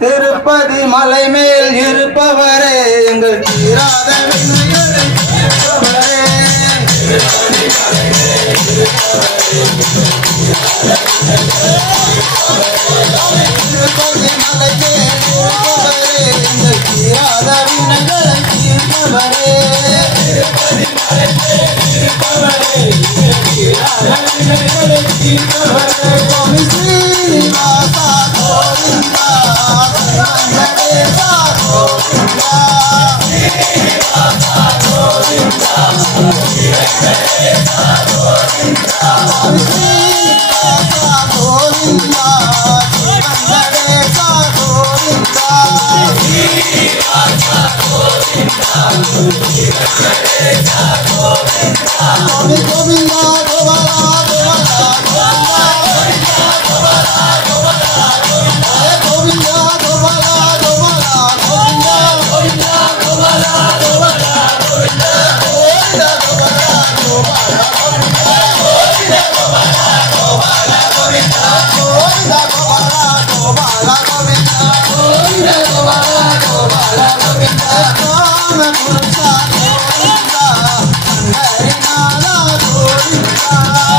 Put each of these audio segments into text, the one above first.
திருப்பதி மலை மேல் இருப்பவரே எங்கள் தீராத வினைகளை தீர்ப்பவரே திருப்பதி மலை மேல் இருப்பவரே எங்கள் தீராத வினைகளை தீர்ப்பவரே திருப்பதி மலை மேல் இருப்பவரே எங்கள் தீராத வினைகளை தீர்ப்பவரே சுவாமி ஸ்ரீனிவாசா கோவிந்தா வெங்கடேசா கோவிந்தா ஸ்ரீனிவாசா கோவிந்தா வெங்கடேசா கோவிந்தா ஸ்ரீனிவாசா கோவிந்தா வெங்கடேசா கோவிந்தா ஸ்ரீனிவாசா கோவிந்தா வெங்கடேசா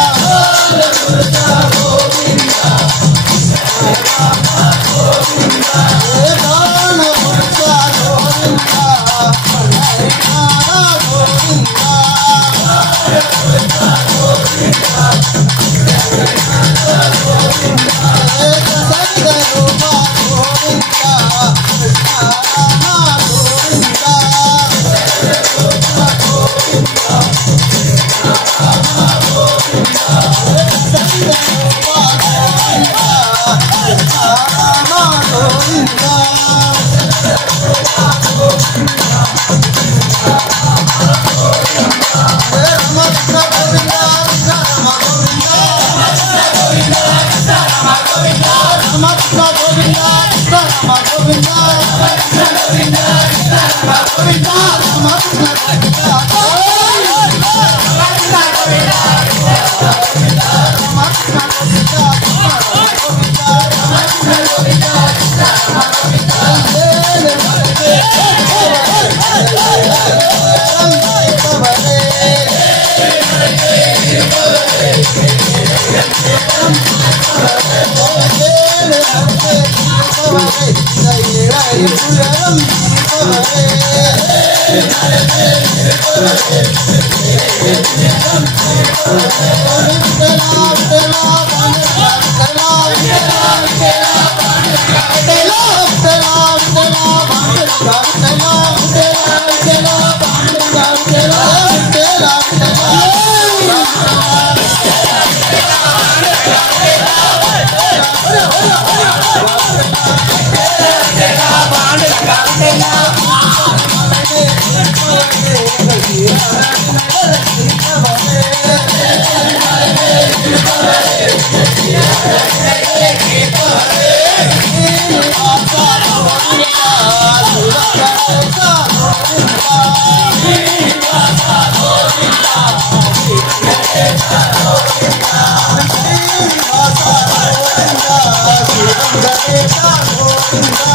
கோவிந்தா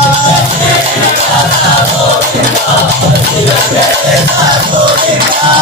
கோவிந்தா கோவிந்தா